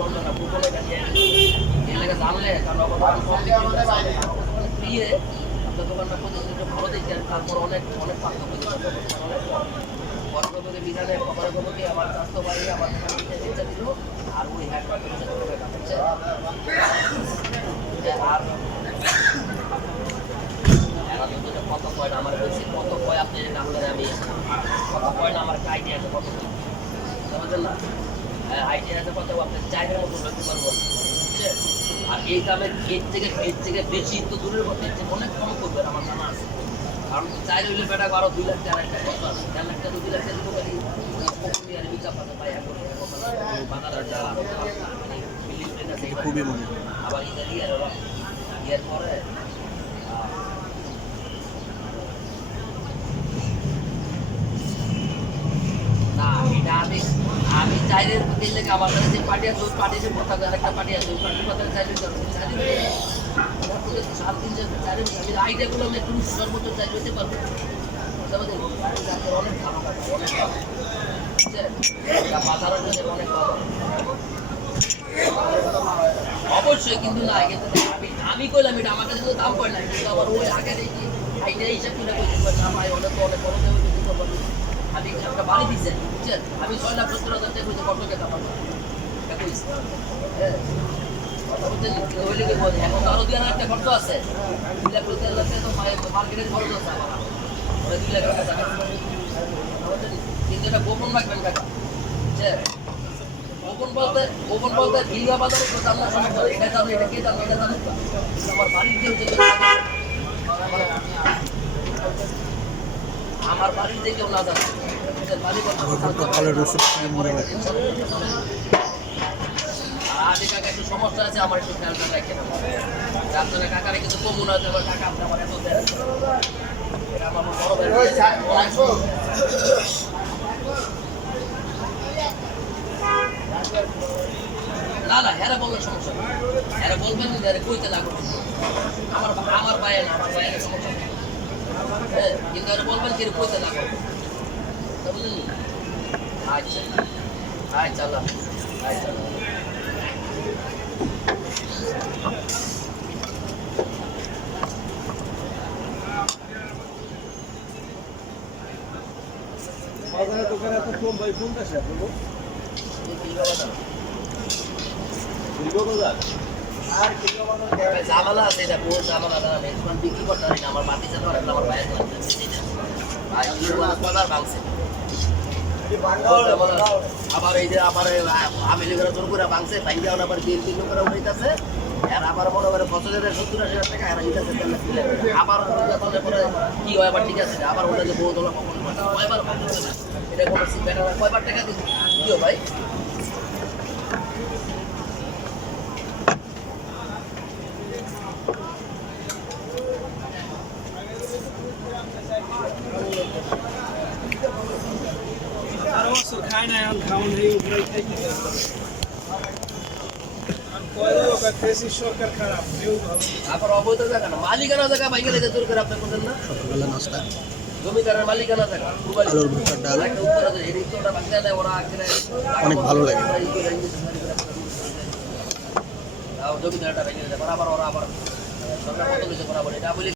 বন্ধ না ভূগোলে জানিয়ে এলাকা জানলে কারণ দিয়ে আপনার দোকানটা পর্যন্ত ভালো দেখি আর তারপর অনেক অনেক পার্থক্য পরবর্তী বিধানে খবরগুলোকে আমার স্বাস্থ্য ভাই আমার চিন্তা দিল আর ওই হ্যান্ড আর কত পয়েন্ট আমার বলছি কত পয় আপনি আপনার আমি কত পয়েন্ট আমার একটা আইডিয়া আছে কত বুঝলেন না আইডিয়া আছে কত আপনি চাইনের মতো রাখতে পারবো আর এই দামের এর থেকে বেশি তো দূরের কথা অনেক কম করবে আমার জানা আছে কারণ চাই হইলে বেটা আরো 2 লাখ 4 লাখ টাকা কত আছে 4 লাখ টাকা 2 লাখ টাকা দিব আর বিকা পাতা পাই এখন খুবই মনে আবার ইয়ার পরে না এটা আমি চাইলে দিলে আমার কাছে যে পার্টি আছে ওই পার্টির কথা আরেকটা পার্টি আছে ওই পার্টির কথা চাইলে সাত দিন চাইলে আমি আইডিয়াগুলো আমি একটু সর্বোচ্চ চাই যেতে পারবো অনেক ভালো বাজারের জন্য অনেক ভালো অবশ্যই কিন্তু না কিন্তু আমি কইলাম এটা আমার কাছে তো দাম পড়ে না কিন্তু আবার ওই আগে দেখি আইডিয়া হিসাব করে বলতে পারি না ভাই অনেক অনেক বড় দেবে দিতে পারবো আমি একটা বাড়ি দিচ্ছি বুঝছেন আমি 6,70,000 টাকা কইতে কত টাকা পাবো হ্যাঁ কথা বলতে হইলে কি বলি এখন আরো 2,000 টাকা খরচ আছে 2 লাখ 3 লাখ তো মার্কেটের খরচ আছে আমার 2 লাখ টাকা কিন্তু এটা গোপন রাখবেন টাকা বুঝছেন গোপন বলতে ভিলগা বাজারে তো দাম না সমস্যা এটা দাম এটা কে দাম এটা দাম আমার বাড়ির কেউ আমার বাড়ির যে কেউ না জানে আগে কাকা একটু সমস্যা আছে আমার একটু খেয়াল রাখেন আপনারা কাকারে কিন্তু কমন আছে আমার কাকা আপনি আমার এত দেন এটা আমার বড় না না হ্যাঁ বললে সমস্যা নেই হ্যাঁ বলবেন না কইতে লাগবে আমার বাইরে না আমার বাইরে সমস্যা নেই হ্যাঁ কিন্তু বলবেন কি কইতে লাগবে বুঝলেন আচ্ছা আচ্ছা আল্লাহ আচ্ছা বাজারে দোকানে এত কম ভাই কোনটা সে বলবো জামালা আছে এটা বহু জামালা মেজবান বিক্রি করতে পারি না আমার মাটি চাল আমার বাইরে ভাঙছে আবার এই যে আবার আমি লিগারা জোর করে ভাঙছে ভাঙ্গে আবার বিএনপি করে উঠাইতেছে আর আবার মনে করে 70,000 টাকা আর এটা আবার পরে কি হয় আবার ঠিক আছে আবার ওটা যে বহু দল কয়বার এটা কোনো কয়বার টাকা দিচ্ছি কি ভাই খায় না এখন খাওয়ান এই উপরে সরকার খারাপ আবার অবৈধ জায়গা না মালিকানা জায়গা বাইকে লেগে জোর করে আপনি করতেন না সকালবেলা নাস্তা জমিদারের মালিকানা জায়গা আলুর ভর্তার ডাল অনেক ভালো লাগে জমিদারটা ভেঙে আবার ওরা আবার সরকার কত কিছু করা বলে এটা বলে